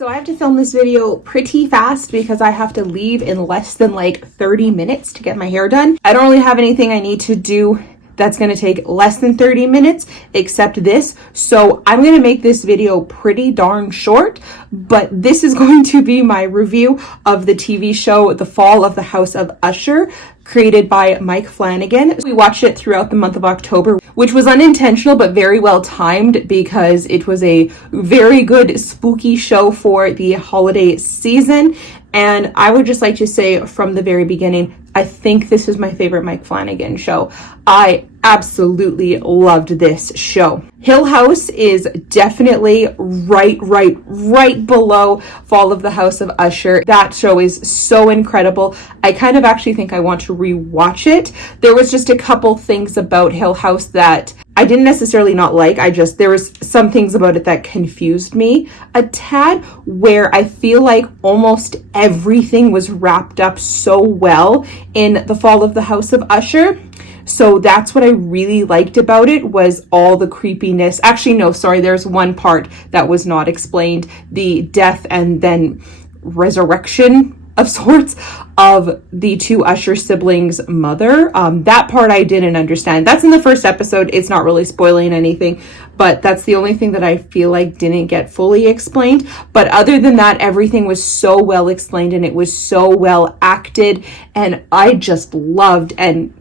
So I have to film this video pretty fast because I have to leave in less than like 30 minutes to get my hair done. I don't really have anything I need to do that's going to take less than 30 minutes except this. So I'm going to make this video pretty darn short, but this is going to be my review of the TV show The Fall of the House of Usher, created by Mike Flanagan. We watched it throughout the month of October, which was unintentional but very well timed because it was a very good spooky show for the holiday season. And I would just like to say from the very beginning, I think this is my favorite Mike Flanagan show. I absolutely loved this show. Hill House is definitely right below Fall of the House of Usher. That show is so incredible. I kind of actually think I want to rewatch it. There was just a couple things about Hill House that I didn't necessarily not like. There was some things about it that confused me a tad, where I feel like almost everything was wrapped up so well in The Fall of the House of Usher. So that's what I really liked about it, was all the creepiness. Actually, no, sorry, there's one part that was not explained. The death and then resurrection of sorts of the two Usher siblings' mother. That part I didn't understand. That's in the first episode. It's not really spoiling anything, but that's the only thing that I feel like didn't get fully explained. But other than that, everything was so well explained and it was so well acted, and I just loved and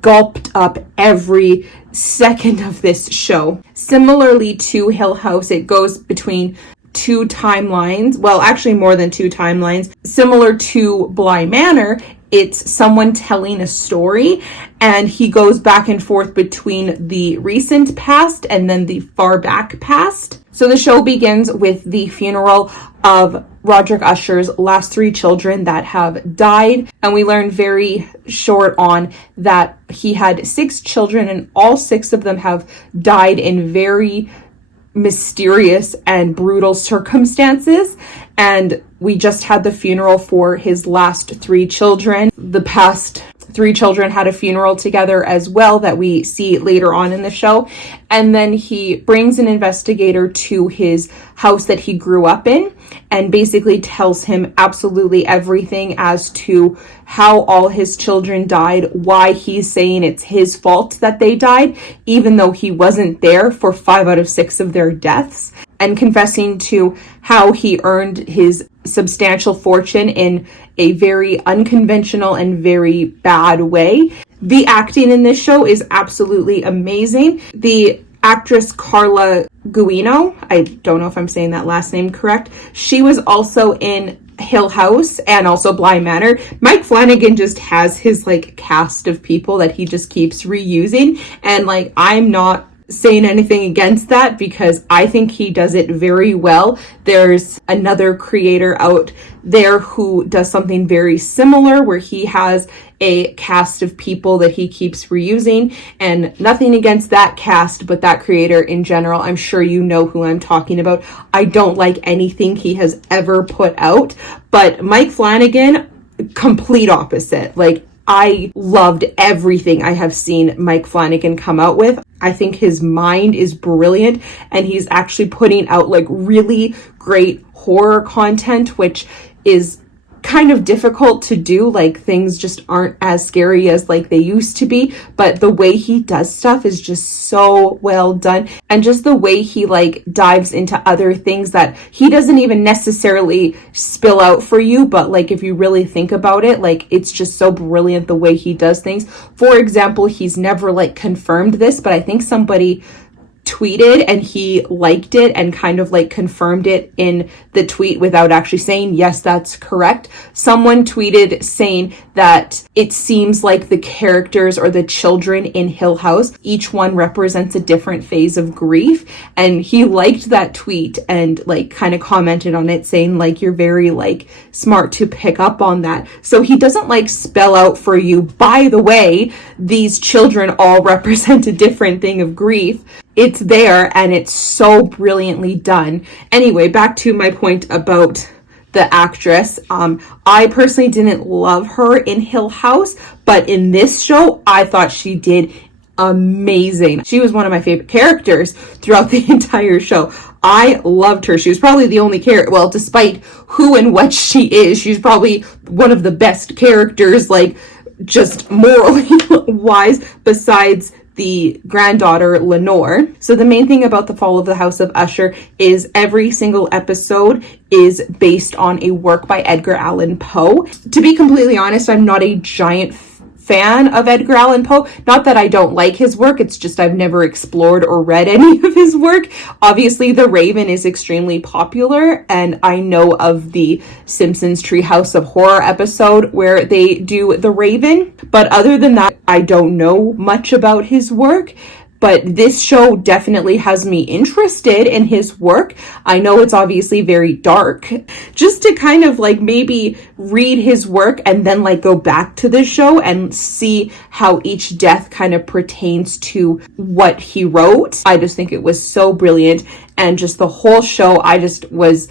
gulped up every second of this show. Similarly to Hill House, it goes between two timelines. Well, actually more than two timelines. Similar to Bly Manor, it's someone telling a story and he goes back and forth between the recent past and then the far back past. So the show begins with the funeral of Roderick Usher's last three children that have died. And we learn very short on that he had 6 children and all 6 of them have died in very mysterious and brutal circumstances. And we just had the funeral for his last 3 children. The past 3 children had a funeral together as well that we see later on in the show. And then he brings an investigator to his house that he grew up in and basically tells him absolutely everything as to how all his children died, why he's saying it's his fault that they died, even though he wasn't there for 5 out of 6 of their deaths, and confessing to how he earned his substantial fortune in a very unconventional and very bad way. The acting in this show is absolutely amazing. The actress Carla Gugino, I don't know if I'm saying that last name correct, she was also in Hill House and also Bly Manor. Mike Flanagan just has his like cast of people that he just keeps reusing, and like I'm not saying anything against that because I think he does it very well. There's another creator out there who does something very similar where he has a cast of people that he keeps reusing, and nothing against that cast, but that creator in general. I'm sure you know who I'm talking about. I don't like anything he has ever put out, but Mike Flanagan, complete opposite. Like, I loved everything I have seen Mike Flanagan come out with. I think his mind is brilliant, and he's actually putting out like really great horror content, which is kind of difficult to do. Like, things just aren't as scary as like they used to be, but the way he does stuff is just so well done, and just the way he like dives into other things that he doesn't even necessarily spill out for you, but like if you really think about it, like it's just so brilliant the way he does things. For example, he's never like confirmed this, but I think somebody tweeted and he liked it and kind of like confirmed it in the tweet without actually saying, yes, that's correct. Someone tweeted saying that it seems like the characters or the children in Hill House, each one represents a different phase of grief. And he liked that tweet and like kind of commented on it saying like, you're very like smart to pick up on that. So he doesn't like spell out for you, by the way, these children all represent a different thing of grief. It's there and it's so brilliantly done. Anyway, back to my point about the actress. I personally didn't love her in Hill House, but in this show, I thought she did amazing. She was one of my favorite characters throughout the entire show. I loved her. She was probably the only character, well, despite who and what she is, she's probably one of the best characters, like, just morally wise, besides the granddaughter Lenore. So the main thing about The Fall of the House of Usher is every single episode is based on a work by Edgar Allan Poe. To be completely honest, I'm not a giant fan of Edgar Allan Poe. Not that I don't like his work, it's just I've never explored or read any of his work. Obviously, The Raven is extremely popular, and I know of the Simpsons Treehouse of Horror episode where they do The Raven, but other than that, I don't know much about his work. But this show definitely has me interested in his work. I know it's obviously very dark. Just to kind of like maybe read his work and then like go back to the show and see how each death kind of pertains to what he wrote. I just think it was so brilliant. And just the whole show, I just was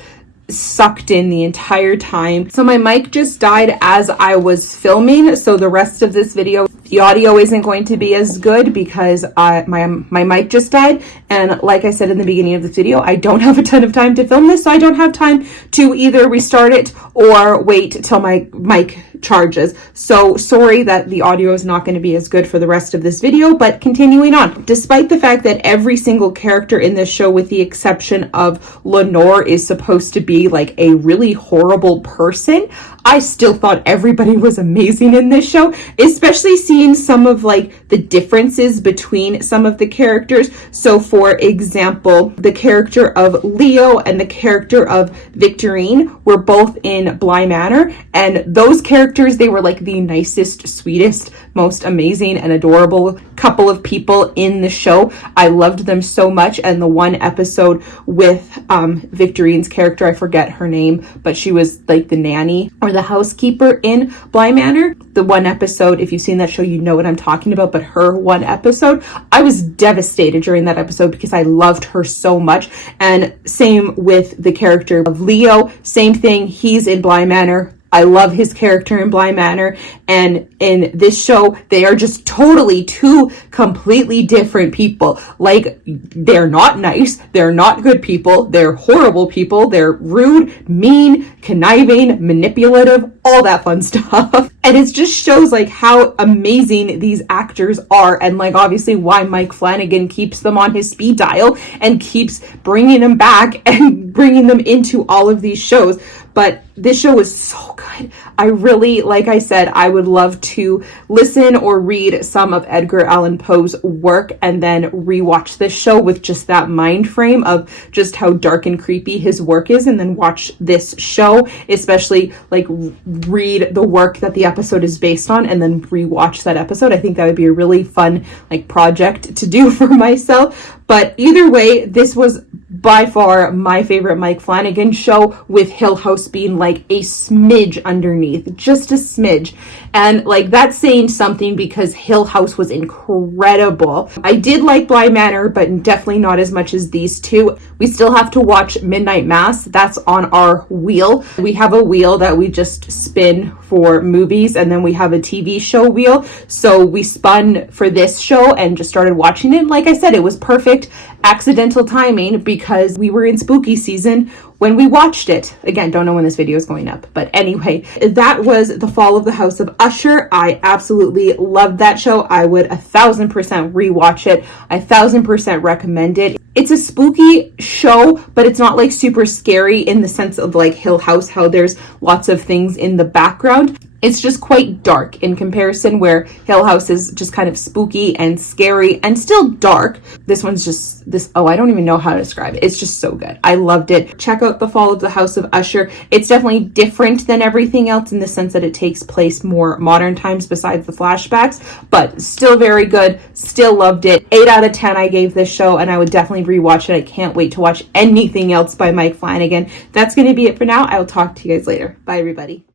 sucked in the entire time. So my mic just died as I was filming, so the rest of this video, the audio isn't going to be as good because my mic just died. And like I said in the beginning of this video, I don't have a ton of time to film this, so I don't have time to either restart it or wait till my mic charges. So sorry that the audio is not going to be as good for the rest of this video, but continuing on. Despite the fact that every single character in this show, with the exception of Lenore, is supposed to be like a really horrible person, I still thought everybody was amazing in this show, especially seeing some of like the differences between some of the characters. So for example, the character of Leo and the character of Victorine were both in Bly Manor, and those characters, they were like the nicest, sweetest, most amazing and adorable couple of people in the show. I loved them so much. And the one episode with Victorine's character, I forget her name, but she was like the nanny or the housekeeper in Bly Manor. The one episode, if you've seen that show, you know what I'm talking about, but her one episode, I was devastated during that episode because I loved her so much. And same with the character of Leo, same thing, he's in Bly Manor. I love his character in Bly Manor, and in this show, they are just totally two completely different people. Like, they're not nice, they're not good people, they're horrible people, they're rude, mean, conniving, manipulative, all that fun stuff. And it just shows like how amazing these actors are, and like obviously why Mike Flanagan keeps them on his speed dial and keeps bringing them back and bringing them into all of these shows. But this show is so good. I really, like I said, I would love to listen or read some of Edgar Allan Poe's work and then rewatch this show with just that mind frame of just how dark and creepy his work is, and then watch this show, especially like read the work that the episode is based on and then rewatch that episode. I think that would be a really fun like project to do for myself. But either way, this was by far my favorite Mike Flanagan show, with Hill House being like a smidge underneath, just a smidge. And like that's saying something because Hill House was incredible. I did like Bly Manor, but definitely not as much as these two. We still have to watch Midnight Mass. That's on our wheel. We have a wheel that we just spin for movies, and then we have a TV show wheel. So we spun for this show and just started watching it. Like I said, it was perfect accidental timing because we were in spooky season when we watched it. Again, don't know when this video is going up, but anyway, that was The Fall of the House of Usher. I absolutely loved that show. I would 1000% rewatch it. 1000% recommend it. It's a spooky show, but it's not like super scary in the sense of like Hill House, how there's lots of things in the background. It's just quite dark in comparison, where Hill House is just kind of spooky and scary and still dark. This one's just this, oh, I don't even know how to describe it. It's just so good. I loved it. Check out The Fall of the House of Usher. It's definitely different than everything else in the sense that it takes place more modern times besides the flashbacks, but still very good. Still loved it. 8 out of 10 I gave this show, and I would definitely rewatch it. I can't wait to watch anything else by Mike Flanagan. That's going to be it for now. I will talk to you guys later. Bye, everybody.